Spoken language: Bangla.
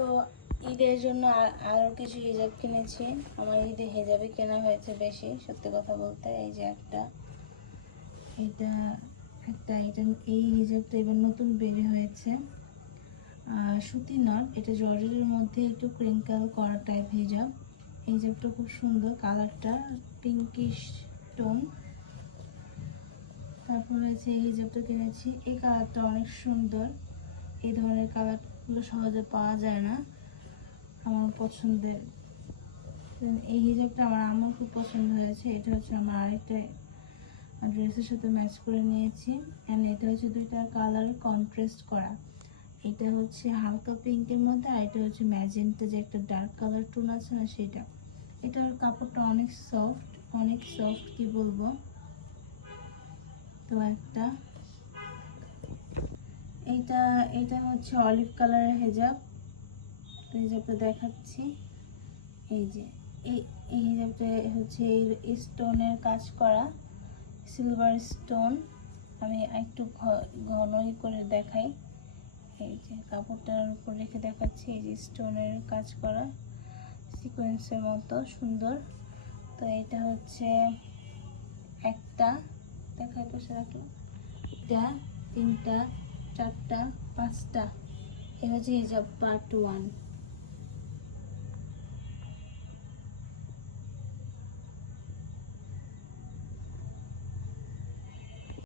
তো ঈদের জন্য আরও কিছু হিজাব কিনেছি। আমার ঈদে হিজাবে কেনা হয়েছে বেশি, সত্যি কথা বলতে। এই যে এটা এই হিজাবটা এবার নতুন বের হয়েছে, সুতি নট, এটা জর্জেটের মধ্যে একটু ক্রিঙ্কল করা টাইপ হিজাব। হিজাবটা খুব সুন্দর, কালারটা পিঙ্কিশ টোন। তারপর হচ্ছে এই হিজাবটা কিনেছি, এই কালারটা অনেক সুন্দর। এই ধরনের কালারগুলো সহজে পাওয়া যায় না, আমার পছন্দের। এই হিজাবটা আমার খুব পছন্দ হয়েছে। এটা হচ্ছে আমার আরেকটা ড্রেসের সাথে ম্যাচ করে নিয়েছি। অ্যান্ড এটা হচ্ছে দুইটার কালার কন্ট্রাস্ট করা। এটা হচ্ছে হালকা পিঙ্কের মধ্যে, আর এটা হচ্ছে ম্যাজেন্টা, যে একটা ডার্ক কালার টোন আছে না, সেটা। এটার কাপড়টা অনেক সফট, কি বলবো। তো এটা হচ্ছে অলিভ কালারের হিজাব। তো হিজাবটা দেখাচ্ছি। এই যে এই হিজাবটা হচ্ছে এই স্টোনের কাজ করা, সিলভার স্টোন। আমি একটু ঘনই করে দেখাই। এই যে কাপড়টার উপর রেখে দেখাচ্ছি, এই যে স্টোনের কাজ করা সিকোয়েন্সের মতো সুন্দর। তো এটা হচ্ছে একটা, দেখাই পাশে রাখলাম, এটা 3টা 4টা 5টা। এই হচ্ছে হিজাব পার্ট 1।